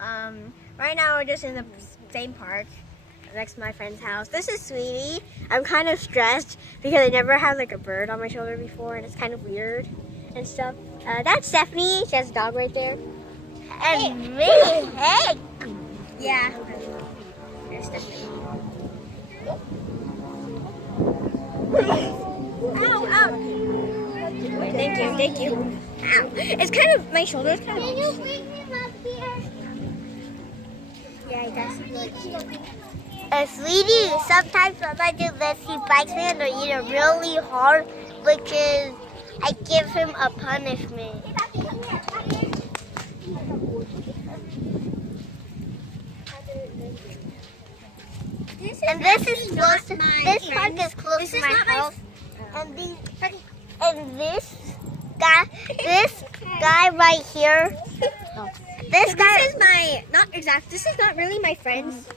Right now we're just in the same park next to my friend's house. This is Sweetie. I'm kind of stressed because I never had like a bird on my shoulder before, and it's kind of weird and stuff. That's Stephanie. She has a dog right there. And me. Hey. Yeah. There's Stephanie. Ow, ow. Wait, thank you. Ow. It's kind of, my shoulder is kind of. Can you bring him up here? Yeah, he does. Sweetie, sometimes when I do this, he bites me and I eat it really hard, which is, I give him a punishment. This is close to this park is close to my house. And this guy right here. This is my, this is not really my friend's.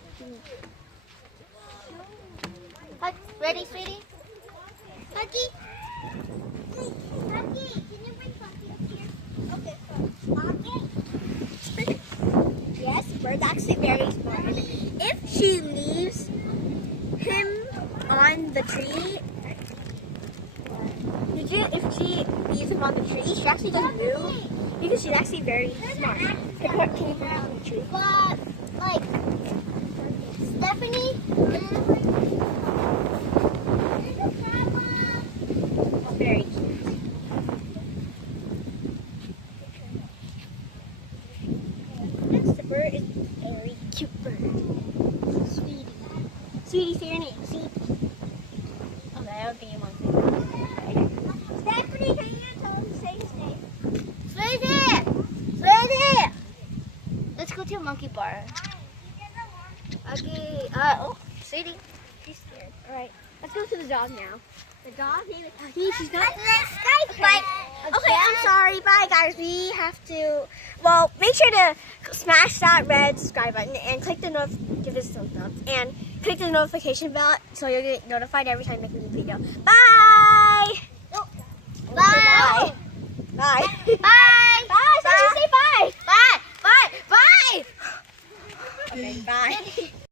Ready, sweetie? Huggy? Huggy, can you bring Huggy up here? Okay, Huggy? Yes, bird's actually very smart. If she leaves him on the tree, if she leaves him on the tree, she actually doesn't move because she's actually very smart. Can you put him on the tree? But, like, Stephanie? Very cute. This bird is a very cute bird. Sweetie. Sweetie, say your name. Sweetie. Okay, I don't think you want to say that. Stephanie, can you tell him to say his name? Sweetie! Sweetie! Let's go to a monkey bar. Okay, oh, Sweetie. She's scared. Alright, let's go to the dog now. The dog name is Huggy. She's not. Okay, I'm sorry. Bye, guys. We have to. Well, make sure to smash that red subscribe button and click the give us thumbs up and click the notification bell so you'll get notified every time I make a new video. Bye.